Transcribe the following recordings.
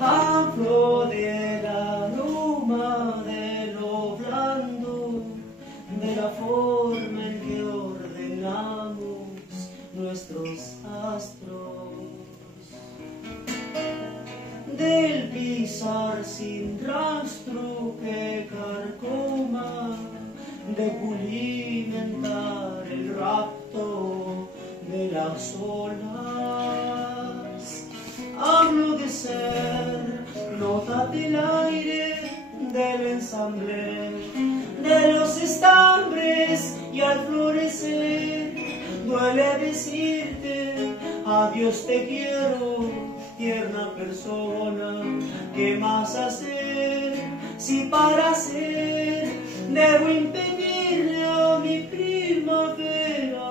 Hablo del aroma de lo blando, de la forma en que ordenamos nuestros astros, del pisar sin rastro que carcoma, de pulimentar el rapto de las olas. Hablo de ser nota del aire, del ensamble, de los estambres, y al florecer duele decirte adiós te quiero, tierna persona. ¿Qué más hacer si para ser debo impedirle a mi primavera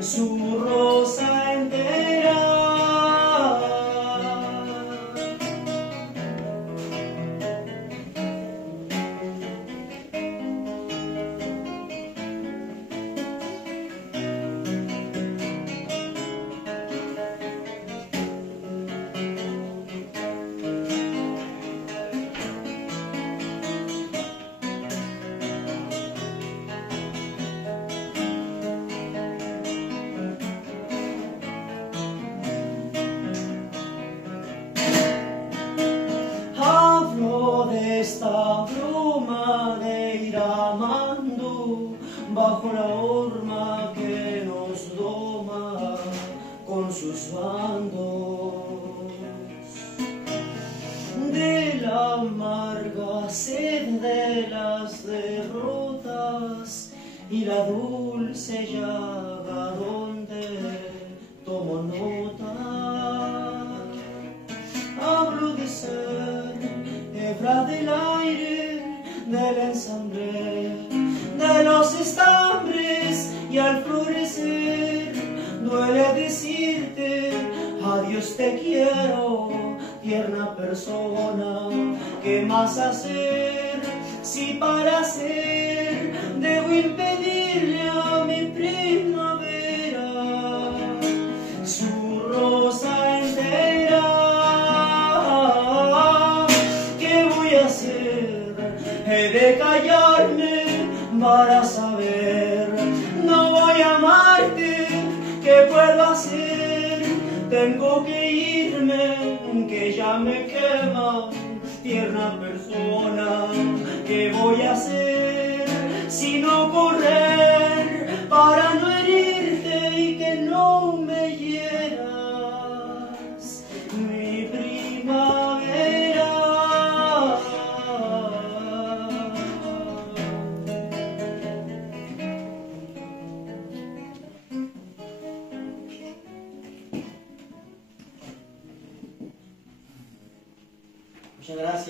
su rosa entera? Esta broma de ir amando bajo la horma que nos doma con sus bandos, de la amarga sed de las derrotas y la dulce llaga donde tomo nota. Hablo de ser hebra del aire, del ensamble, de los estambres, y al florecer duele decirte adiós te quiero, tierna persona. ¿Qué más hacer si para ser debo impedirle a mi primavera su rosa entera? He de callarme para saber, no voy a amarte, ¿qué puedo hacer? Tengo que irme, que ya me quema, tierna persona. ¿Qué voy a hacer si no correr para no herirte y que no me hieras, mi primavera? Muchas gracias.